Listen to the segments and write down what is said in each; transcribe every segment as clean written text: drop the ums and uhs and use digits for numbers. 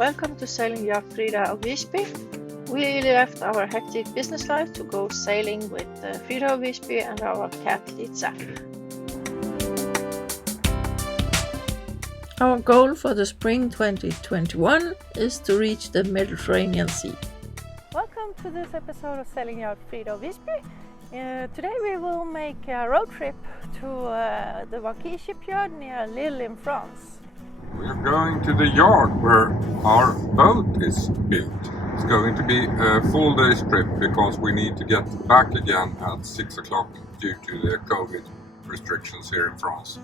Welcome to Sailing Yacht Frida of Visby. We left our hectic business life to go sailing with Frida of Visby and our cat Litsa. Our goal for the spring 2021 is to reach the Mediterranean Sea. Welcome to this episode of Sailing Yacht Frida of Visby. Today we will make a road trip to the Vanquille shipyard near Lille in France. We're going to the yard where our boat is built. It's going to be a full day's trip because we need to get back again at 6 o'clock due to the COVID restrictions here in France.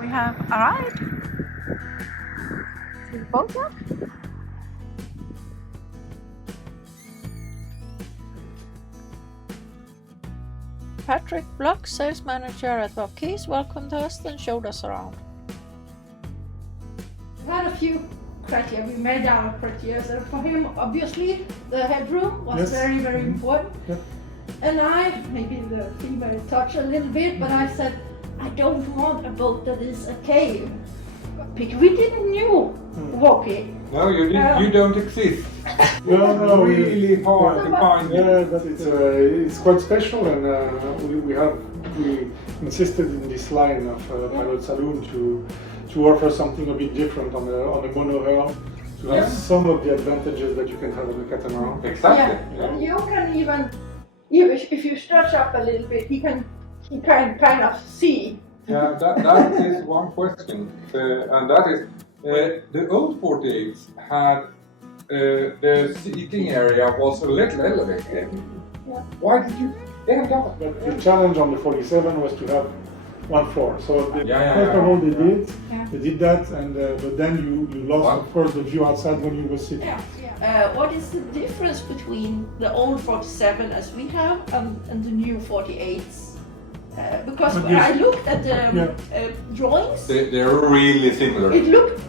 We have arrived to the boat yard. Patrick Block, sales manager at Vanquille, welcomed us and showed us around. We had a few criteria, we made our criteria, so for him obviously the headroom was very important. Yep. And I, maybe the female touch a little bit, but I said I don't want a boat that is a cave. Because we didn't know walking. No, you don't exist. No, really hard to find you. Yeah, but it's quite special, and we insisted in this line of Pilot Saloon to offer something a bit different on a monohull, to have some of the advantages that you can have on the catamaran. Exactly. Yeah. And you can even if you stretch up a little bit, he can kind of see. Yeah, that is one question, and that is the old 48s had the seating area was a little elevated. Yeah. Why did you? They have done it. But the challenge on the 47 was to have one floor. So Yeah. first of all, Yeah. they did that, and but then you lost, of course, the view outside when you were sitting. What is the difference between the old 47 as we have and the new 48s? Because But when yes. I looked at the drawings, They're really similar. it looked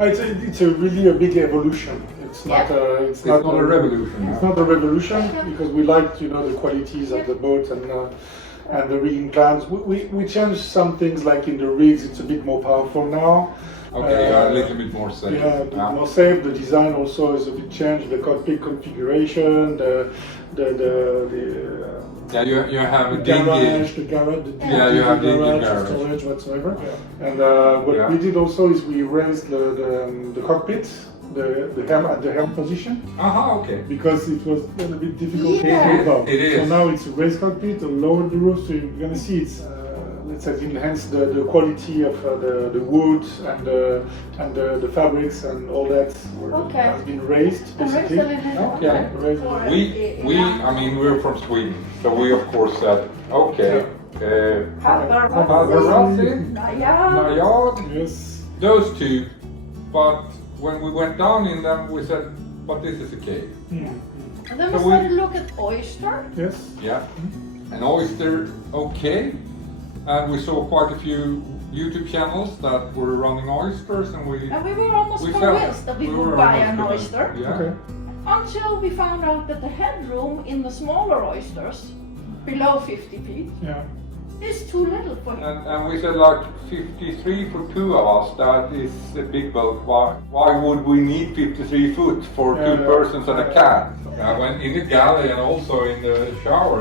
It's really a big evolution. It's not It's not a revolution. It's not a revolution because we liked, the qualities of the boat and the rigging plans. We changed some things, like in the rigs, it's a bit more powerful now. Okay, a little bit more safe. Yeah, a bit more safe. The design also is a bit changed. The cockpit configuration, Yeah, you have a the dinghy. garage, you have dinghy the garage. storage whatsoever. Yeah. And what we did also is we raised the cockpit, the helm position, Aha, okay. because it was a little bit difficult to Yeah. move up. It is. So now it's a raised cockpit, lowered the roof, so you're gonna see it's let's say enhance the quality of the wood and the fabrics and all that has been raised basically. Okay. We're from Sweden, so we of course said, okay, Paparazzi, Najad, Yes. those two, but when we went down in them, we said, but this is a cave. and then we So we- started to look at oyster. Yes. Yeah. An oyster, okay. And we saw quite a few YouTube channels that were running oysters, and we And we were almost felt convinced that we were would buy almost an convinced. oyster. Yeah. Okay. Until we found out that the headroom in the smaller oysters, below 50 feet, Yeah. is too little for him. And we said like 53 for two of us, that is a big boat. Why would we need 53 foot for Yeah, two yeah. persons and a cat? When in the galley and also in the shower.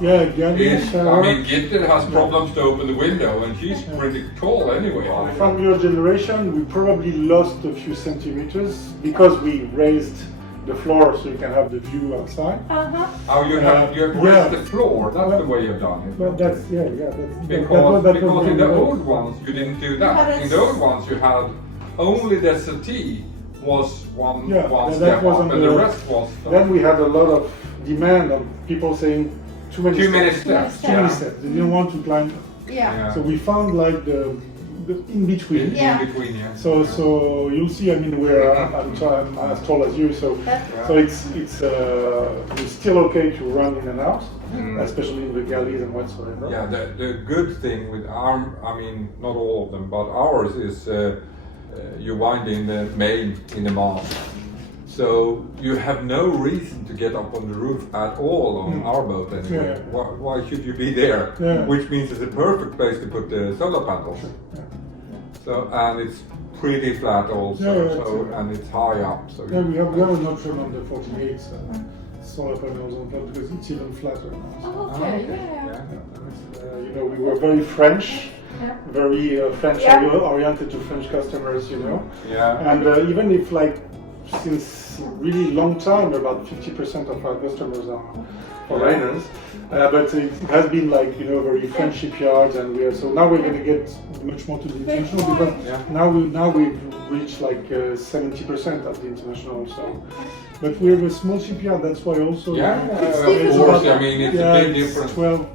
Yeah, galley shower. Gitte has problems to open the window and she's pretty tall anyway. From your generation, we probably lost a few centimeters because we raised the floor so you can have the view outside. How you have Yeah. raised the floor, that's the way you've done it. But that's Because that because in the way. old ones you didn't do that. Yeah, In the old ones you had only the settee was one that step was up on and the the- rest was Then we had a lot of demand on people saying too many too many steps. steps. Too many steps. They didn't want to climb. Yeah. So we found like the in between. Yeah. In between, yeah. So you'll see. I'm as tall as you, so it's still okay to run in and out, especially in the galleys and whatsoever. Yeah, the good thing with our, not all of them, but ours is you wind in the main in the mast. So you have no reason to get up on the roof at all on our boat anyway. Yeah. Why should you be there? Yeah. Which means it's a perfect place to put the solar panels. So, and it's pretty flat also, Yeah, so and it's high up. So Yeah, we have an option on the 48 solar panels on top because it's even flatter now. Oh, okay, yeah. You know, we were very French, Yeah. very French Yeah. oriented to French customers, you know. Yeah. And even if like since really long time, about 50% of our customers are foreigners, but it has been like, you know, very French shipyards, and so now we're going to get much more to the international because now we've reached like 70% of the international. So, but we're a small shipyard, that's why also. Yeah, It's of different. course. I mean, it's a big it's difference. 12.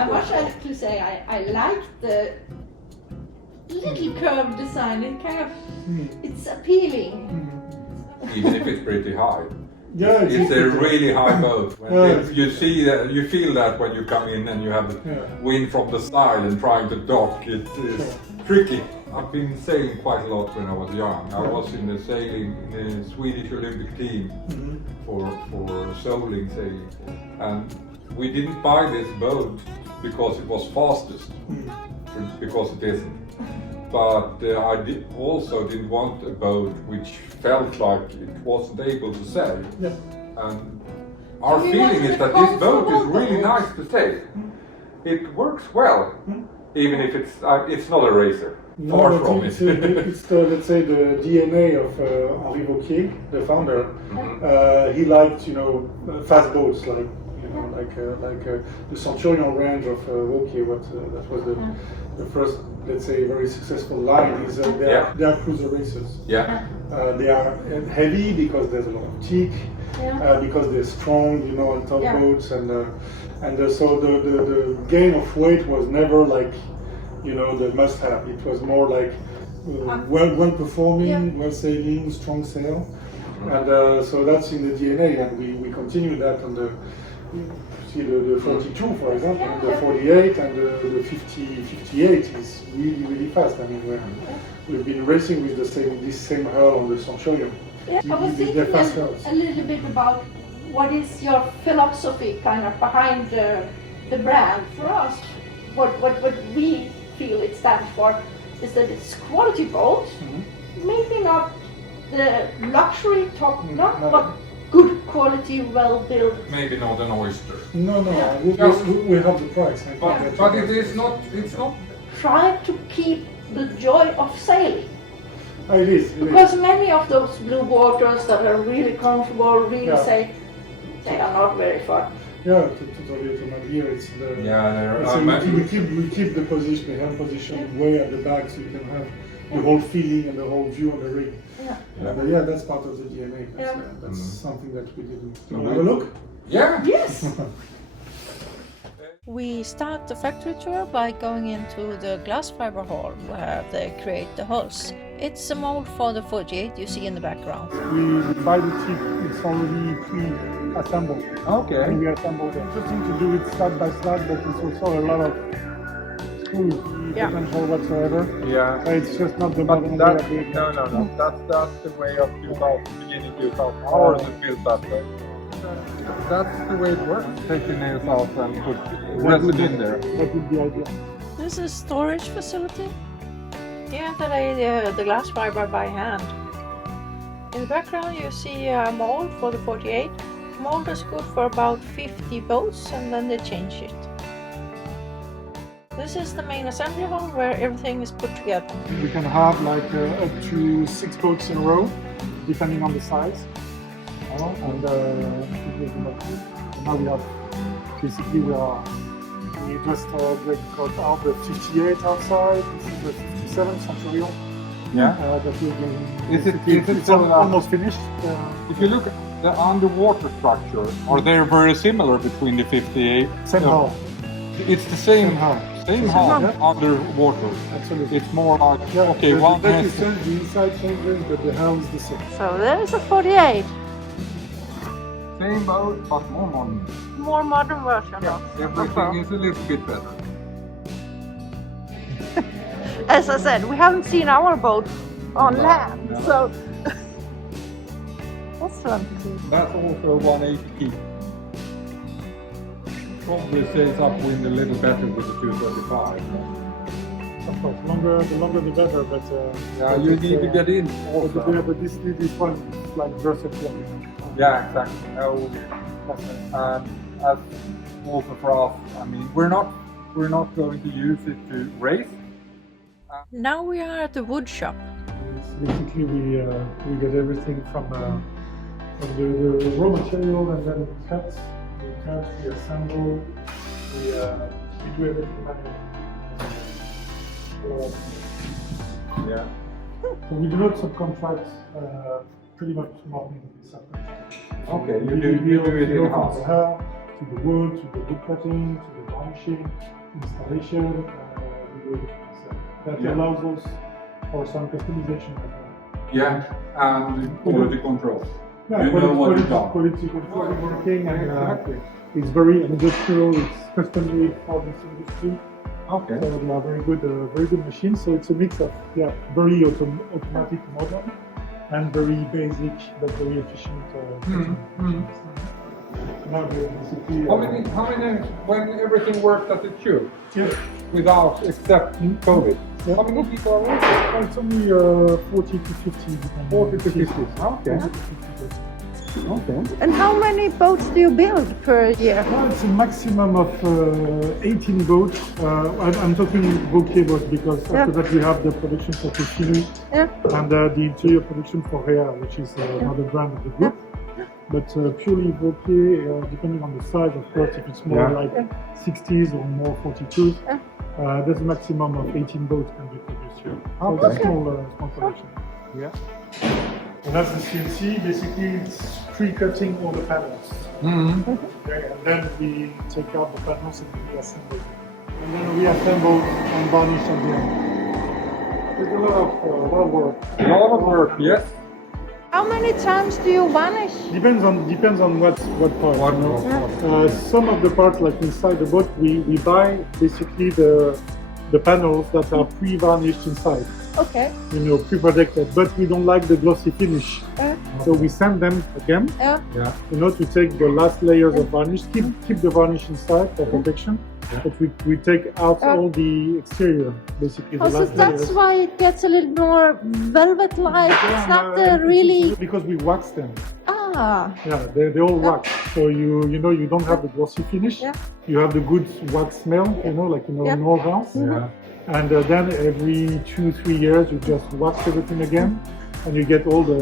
I must actually say I like the little curved design. It kind of it's appealing. Even if it's pretty high. Yeah, It's a really high boat. When Yeah. you see that, you feel that when you come in and you have the wind from the side and trying to dock. It is tricky. I've been sailing quite a lot when I was young. I was in the Swedish Olympic team for soling sailing, and we didn't buy this boat because it was fastest, because it isn't. But I also didn't want a boat which felt like it wasn't able to sail. Yeah. And our You feeling wanted is a that this boat is comfortable really boat. nice to sail. It works well, even if it's not a racer. Far but from it's, it. it's the, let's say, the DNA of Henri Vauquier, the founder. He liked, you know, fast boats, like, you know, like the Centurion range of Vauquier. That was the first, let's say, very successful line. Is they are cruiser racers. Yeah. They are heavy because there's a lot of teak, because they're strong, you know, on top boats, and so the gain of weight was never like, you know, the must-have. It was more like well performing, well sailing, strong sail, and so that's in the DNA, and we continue that on the. See the 42, for example, and the 48 and the 58 is really fast. I mean, we've been racing with this same hull on the Centurion. Yeah, I was They're thinking fast hulls. a little bit about what is your philosophy kind of behind the brand. For us, what we feel it stands for is that it's quality boats, maybe not the luxury top notch, but good quality, well built. Maybe not an oyster. No, we have the price. I think But it is not. It's not. Try to keep the joy of sailing. It is. Because many of those blue waters that are really comfortable, really safe, they are not very fun. Yeah, totally automatic. Here it's the. Yeah, we keep the position, the hand position way at the back, so you can have the whole feeling and the whole view of the rig. But that's part of the DNA. That's something that we didn't. Have a look. Yeah. Yes. We start the factory tour by going into the glass fiber hall where they create the hulls. It's a mold for the 48 you see in the background. We buy the tip, it's already pre-assembled. Okay. And we assemble it. Interesting to do it slab by slab, but it's also a lot of screws, potential whatsoever. Yeah. So it's just not the But modern way that, of doing it. no, that's the way of 2000, beginning 2000. Ours is built that way. That's the way it works. Take the nails out and put resin in there. That would be ideal. This is storage facility. Here they lay the glass fiber by hand. In the background you see a mold for the 48. Mold is good for about 50 boats and then they change it. This is the main assembly hall where everything is put together. We can have like up to 6 boats in a row, depending on the size. And now we have, basically we just got out the 58 outside, this is the 57 Centurion. Yeah. That we've been, Is it it's so that- almost finished. If you look at the underwater structure, are they very similar between the 58? Same hull. It's the same hull. Same Same hull hull. underwater. Absolutely. It's more like, okay, the, one the, has... the inside changes, but the hull is the same. So there's a 48. Same boat, but more modern. More modern version of Everything is a little bit better. As I said, we haven't seen our boat on land, so that's fun to see. That's also 180 key. Probably sails upwind a little better with the 235. of course. The longer the better, but Yeah, but you it's, need to get in but, also. but this one is like versatile. Yeah, exactly. And as also for us, I mean, we're not going to use it to race. Now we are at the wood shop. Basically, we get everything from the raw material, and then we cut, we assemble, we do everything manually. Yeah. So we do not subcontract pretty much nothing. We subcontract. Okay, We you do it go in-house. from the hair to the wood, to the wood cutting, to the varnishing, installation. We do it ourselves. That Yeah. allows us for some customization as well. Yeah, and quality control. Yeah, You know what you've done. quality control working, and Exactly. it's very industrial. It's custom made for this industry. Okay. So they are very good machines. So it's a mix of very automatic, modern, and very basic but very efficient. Machines. Now we're basically. How many, when everything worked as it should, Yeah. without except COVID, Yeah. how many people are working? It's only 40 to 50. depending 40 on to the 50. shift. Okay. 40 to 50. Okay. And how many boats do you build per year? Well, it's a maximum of 18 boats. I'm talking bouquet boats because after that we have the production for Ticino Yeah. and the interior production for Rea, which is another brand of the group. But purely bouquet, depending on the size, of course, if it's more Yeah. like 60s or more 42s, there's a maximum of 18 boats can be produced here. So it's a Okay. small production. Yeah. And that's the CNC. Basically, it's pre-cutting all the panels. Mm-hmm. Okay, and then we take out the panels and we assemble them. And then we assemble and varnish at the end. There's a lot of work. A lot of work, yes. How many times do you varnish? Depends on what part. What you know. Some of the parts, like inside the boat, we buy basically the panels that are pre-varnished inside. Okay. You know, pre-protected, but we don't like the glossy finish. So we send them again, Yeah. Yeah. you know, to take the last layers of varnish, keep the varnish inside for protection, Yeah. but we take out all the exterior, basically the Oh, so last that's layers. why it gets a little more velvet-like. It's not really. Because we wax them. Ah. Yeah, they all wax. So you know you don't have the glossy finish. Yeah. You have the good wax smell, you know, like Yeah. in all house. Yeah. And then every 2-3 years you just wax everything again, and you get all the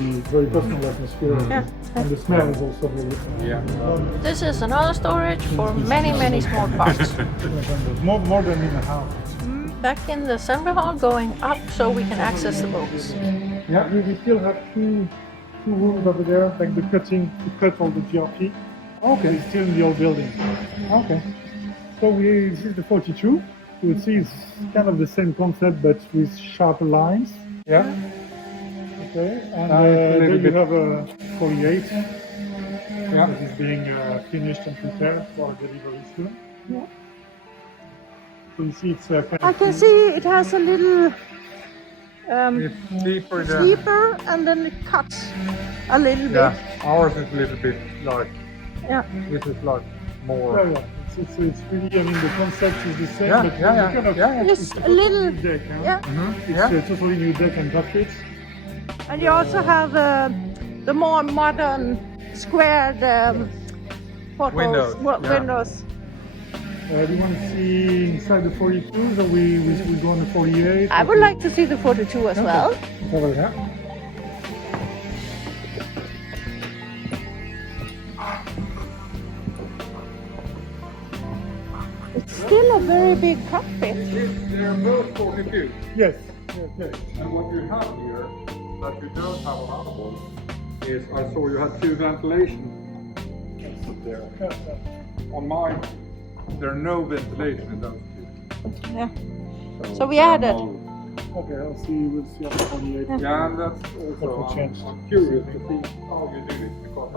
the very personal atmosphere. Yeah. And the smell is also very. Yeah. This is another storage for many small parts. More than in a house. Back in the assembly hall, going up so we can access the boats. Yeah, we still have two rooms over there, like the cutting to cut all the GRP. Okay. It's still in the old building. Okay. So this is the 42. You will see it's kind of the same concept but with sharper lines. Yeah. Okay, and it's a little then you bit- have a 48 Yeah. that is being finished and prepared for delivery soon. Yeah. So you see it's kind I of can see it has a little It's deeper there. sleeper and then it cuts a little Yeah. bit. Ours is a little bit like, Yeah. this is like more. Yeah. It's really, I mean, the concept is the same, Yeah, but yeah, it's kind of, yeah. Just it's a totally little- new deck, huh? Yeah. Mm-hmm. It's Yeah. a totally new deck and buckets. And you also have the more modern squared portholes, Windows, yeah. windows. Do you want to see inside the 42, so we go on the 48? I would like to see the 42 as well. Over there. It's still a very big cockpit. They're both 42. Yes. And what you have here that you don't have on other boats is I saw you had two ventilation exits there. On mine, there are no ventilation in those two. Yeah. So we added. Okay, we'll see on the 48. Yeah, and that's That will also, change. I'm curious to see how you do it because I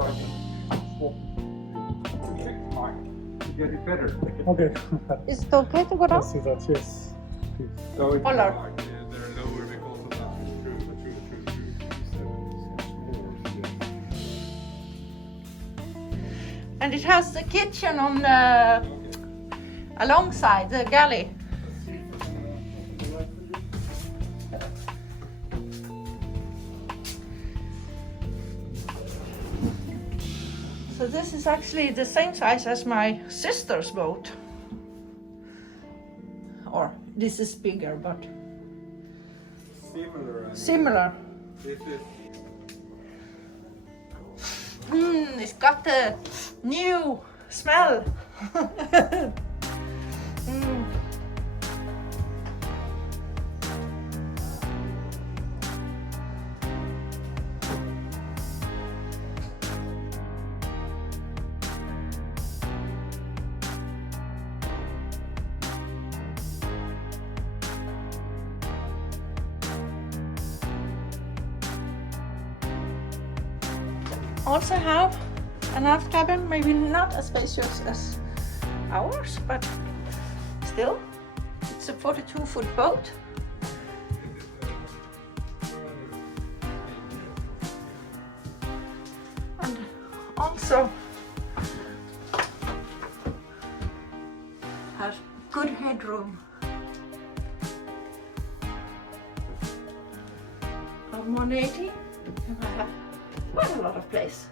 can swap to fix mine to get it better. Okay. Is it okay to go down? Let's see that, yes. So it's Color. like they're lower because of that. And it has the kitchen on the alongside the galley. So this is actually the same size as my sister's boat. Or this is bigger, but Similar. similar. This is It's got the new smell. Also have an aft cabin, maybe not as spacious as ours, but still, it's a 42-foot boat. And also has good headroom. I'm 180 and I have quite a lot of place.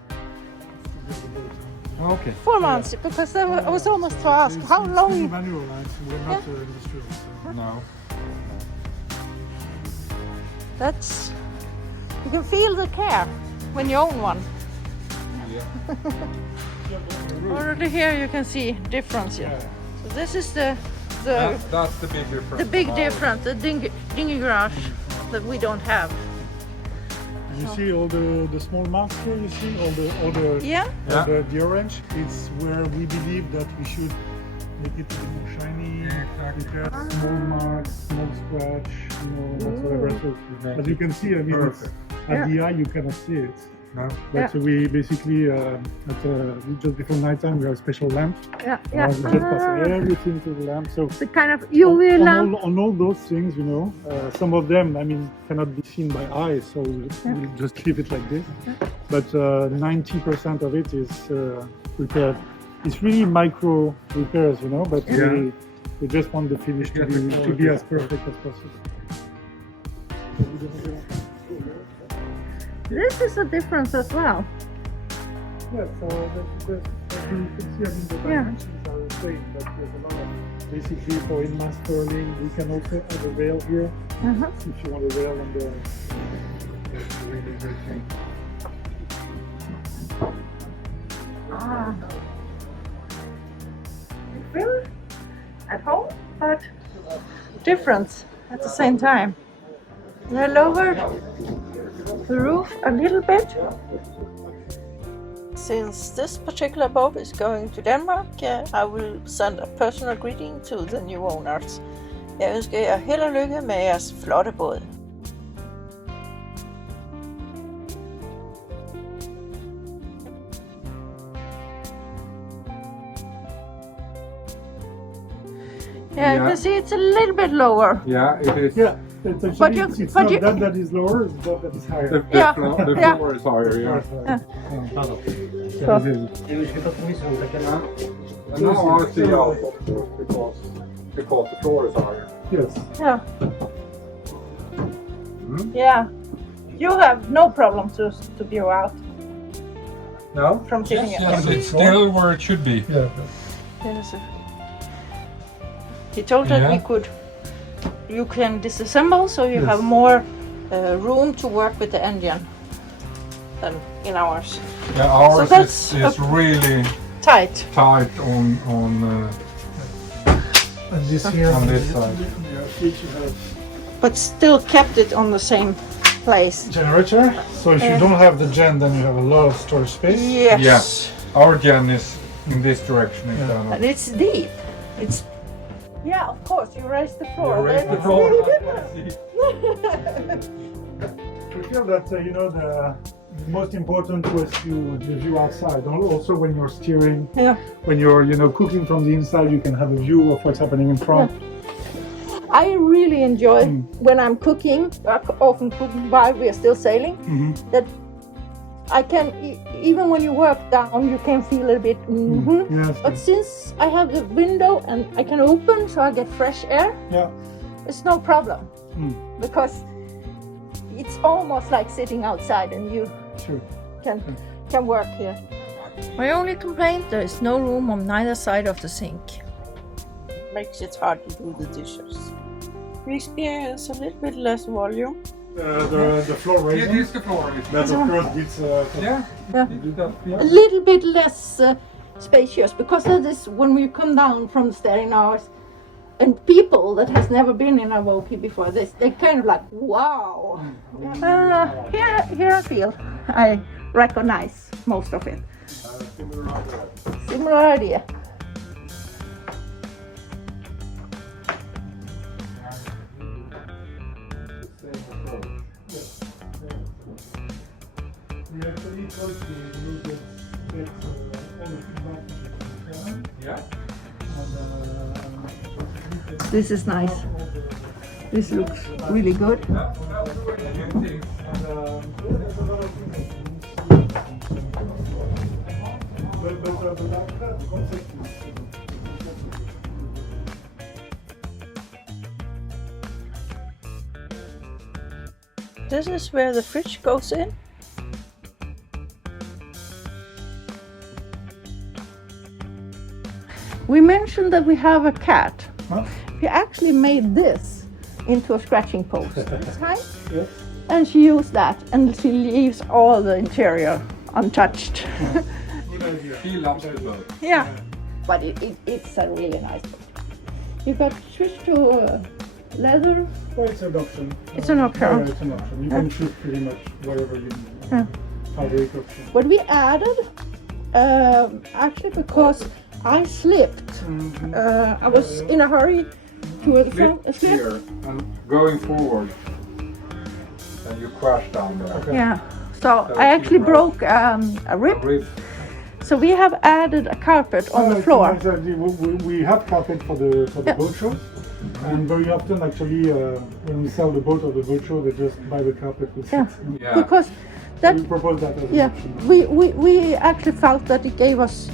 okay. 4 months, because I was almost to ask how It's long. manual, right? We're not industrial. So. No. That's, you can feel the care when you own one. Already here you can see difference here. So this is That's the big difference. the big from ours. difference, the dinghy garage that we don't have. You see all the small marks here. You see all the Yeah. Yeah. the orange. It's where we believe that we should make it a bit more shiny. Exactly. Because small marks, small scratch, whatsoever. So as you can see, I mean, it's, at the eye you cannot see it. No. But we basically just before nighttime we have a special lamp. Yeah, We just pass everything to the lamp. So The kind of UV lamp. on all those things, some of them, I mean, cannot be seen by eye, so we'll just leave it like this. But 90% of it is repaired. It's really micro repairs, but we just want the finish to be as perfect as possible. This is a difference as well. Yeah, so as you can see, I mean, the dimensions are the same, but there's a lot of, basically for in-mast furling, we can also add a rail here, if you want a rail on the, it's a really good thing. You feel at home, but different at the same time. They lowered the roof a little bit. Since this particular boat is going to Denmark, I will send a personal greeting to the new owners. Jeg ønsker jer held og lykke med jeres flotte båd. Yeah, you can see it's a little bit lower. Yeah, it is. Yeah, it's actually, it's but not you- that is lower, it's that is higher. The, Yeah. the Yeah. floor is higher, yeah. And now I see out because the floor is higher. Yes. Yeah. Yeah. You have no problem to view out No? from sitting here. Yes, it's still where it should be. Yeah. Yes. He told that Yeah. you can disassemble, so you have more room to work with the engine than in ours. Yeah, ours that's is really Tight. tight on And this here On this side. you have But still kept it on the same place. generator. So if you don't have the gen, then you have a lot of storage space. Yes. Yeah. Our gen is in this direction instead of And it's deep. It's yeah, of course. You raise the floor. You raise then the it's floor. really different. We feel that the most important was the view outside. Also, when you're steering, Yeah. when you're cooking from the inside, you can have a view of what's happening in front. I really enjoy when I'm cooking, often cooking while we are still sailing, that I can, even when you work down, you can feel a bit, Yes. but since I have the window and I can open so I get fresh air, Yeah. it's no problem. Because it's almost like sitting outside and you Sure. can work here. My only complaint, there is no room on neither side of the sink. Makes it hard to do the dishes. We experience a little bit less volume. The floor raising. It is the floor. That of course gives Yeah. Yeah. You do that. Yeah. A little bit less spacious, because that is when we come down from the staring hours, and people that has never been in a Woki before this, they're kind of like, wow. Here I feel I recognize most of it. Similar idea. We actually try to get all the feedback. Yeah. This is nice. This looks really good. This is where the fridge goes in. We mentioned that we have a cat. Huh? We actually made this into a scratching post this time. Yes. And she used that, and she leaves all the interior untouched. Good idea. He loves the boat. Yeah, but it's a really nice boat. You got switched to leather. Well, it's an option. It's an option. Yeah, it's an option. You can choose pretty much whatever you need. Yeah. Fabric option. But we added, actually because I slipped. I was in a hurry to the front. Slip here and going forward, and you crash down there. Okay. Yeah, so I actually broke a rib. Rib. So we have added a carpet on the it's floor. a nice idea. We have carpet for the Yeah. boat shows, and very often actually when we sell the boat or the boat show, they just buy the carpet with Yeah. seats. Yeah. Because that, We propose that as an yeah, option. we actually felt that it gave us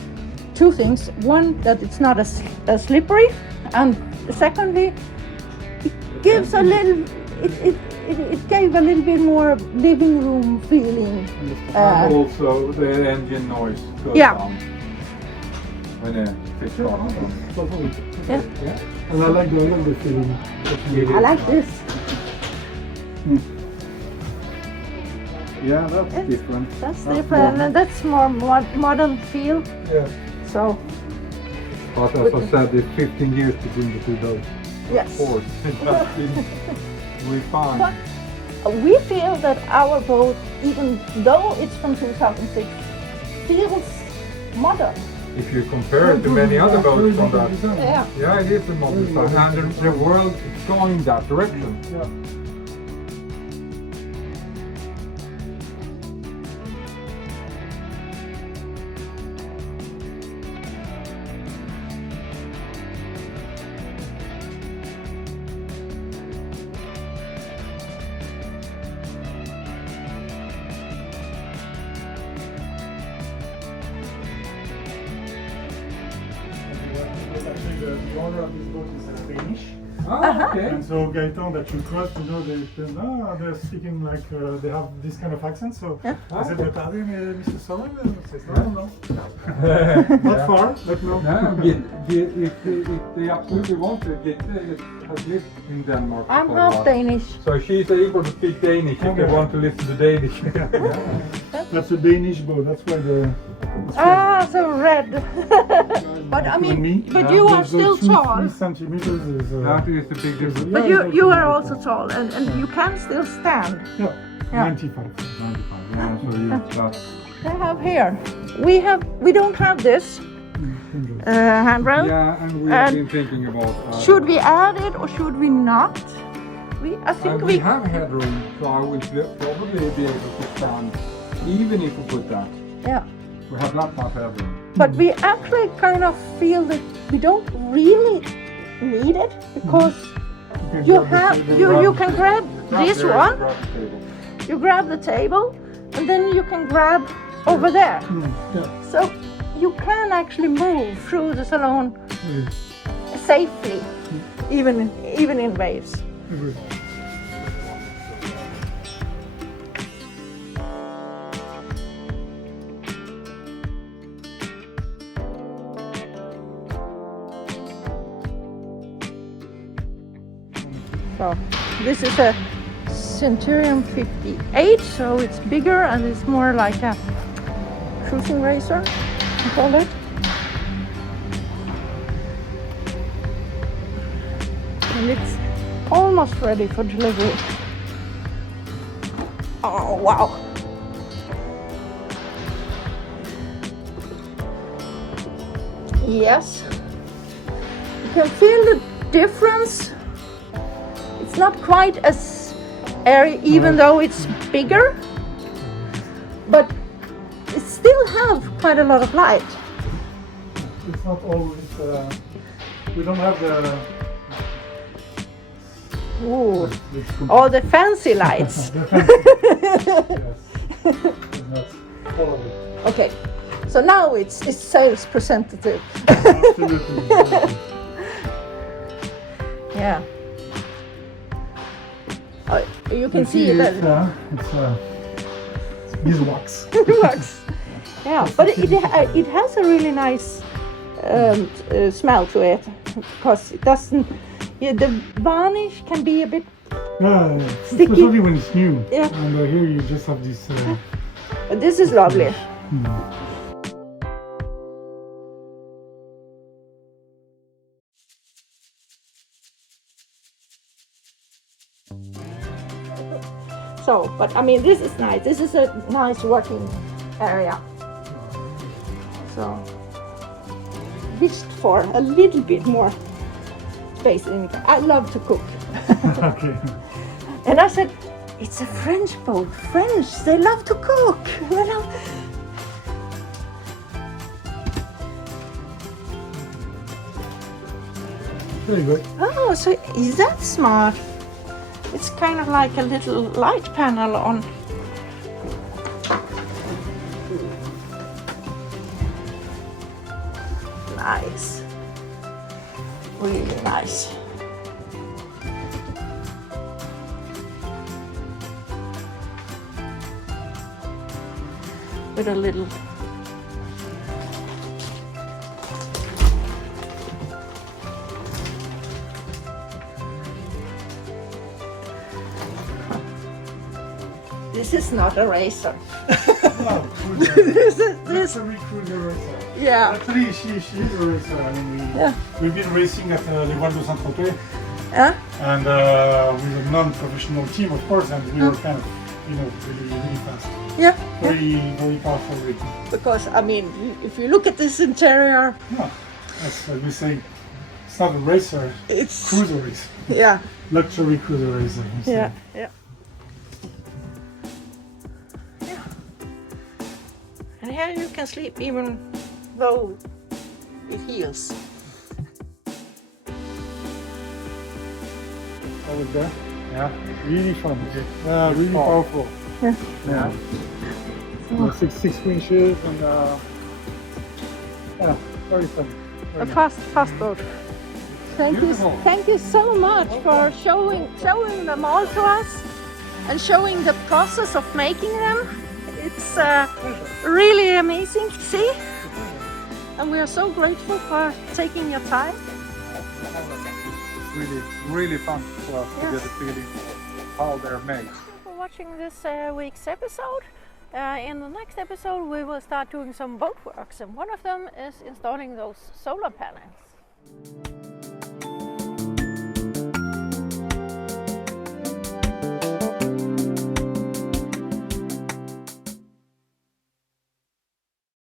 two things. One, that it's not as slippery, and secondly, it gives a little, it gave a little bit more living room feeling. And also the engine noise goes Yeah. down when the fish comes. Totally. Yeah. Yeah. And I like the feeling. I like this. Yeah, that's different. That's different, and that's more modern feel. Yeah. So But as I said, it's 15 years between the two boats. yes. Of course, it has been refined. But we feel that our boat, even though it's from 2006, feels modern. If you compare it to many other boats from that, Yeah. yeah, it is a modern design, and the world is going that direction. Yeah. Actually, the owner of this boat is Danish. Ah, okay. And so Gaetan that you cross, they're speaking like they have this kind of accent. So I said, "But are they Mr. Solon?" He says, "No, not far, but no." No, if they absolutely want to, Gitte has lived in Denmark. I'm for a half while. Danish. So she's able to speak Danish if they want to listen to Danish. That's a Danish boat. That's why the. Ah, so red. But I mean, but you are still tall. 3 centimeters is. That is the big difference. But you are also tall, and you can still stand. Yeah, Yeah. 95. 95, yeah, so you that. I have here. We don't have this handrail. Yeah, and we have And been thinking about. Should we add it or should we not? I think we have headroom, so I will probably be able to stand, even if we put that. Yeah. We have that much headroom. But we actually kind of feel that we don't really need it because you can grab this There is one, a grab table. you grab the table, and then you can grab over there. Yeah. So you can actually move through the salon safely, even in waves. Agree. So this is a Centurion 58, so it's bigger and it's more like a cruising racer, I call it. And it's almost ready for delivery. Oh wow! Yes, you can feel the difference. It's not quite as airy, even though it's bigger, but it still have quite a lot of light. It's not always. We don't have the. Ooh, all the fancy lights. The fancy. Yes. That's all of it. Okay, so now it's sales representative. Absolutely. Yeah. Oh, you can see that It's beeswax. it works. Yeah, but it has a really nice smell to it, because it doesn't. Yeah, the varnish can be a bit. Yeah, Sticky. especially when it's new. Yeah. And here you just have this. But this is lovely. So, but I mean, this is nice. This is a nice working area. So, wished for a little bit more space in it. I love to cook. Okay. And I said, it's a French boat. French, they love to cook. They love... Very good. Oh, so is that smart? It's kind of like a little light panel on. Nice. Really nice. With a little. This is not a racer. No, This is That's a recruiter racer. yeah. Actually, she's a racer. I mean, Yeah. we've been racing at Les Voiles de Saint-Tropez, Yeah. and with a non-professional team, of course, and we were kind of, really fast. Yeah. Very, very powerful racing. Because I mean, if you look at this interior, Yeah, as we say, it's not a racer, it's cruiser racer, yeah, luxury cruiser racer. you say. yeah, yeah. And here you can sleep even though it heals. Over there. Yeah, really fun. Yeah, really powerful. Yeah. Yeah. Six winches and yeah, very fun. Very A nice. fast boat. Beautiful. Thank you so much for showing them all to us and showing the process of making them. It's really amazing to see, and we are so grateful for taking your time. Really, really fun for us to Yes. get a feeling how they're made. For watching this week's episode. In the next episode we will start doing some boat works, and one of them is installing those solar panels.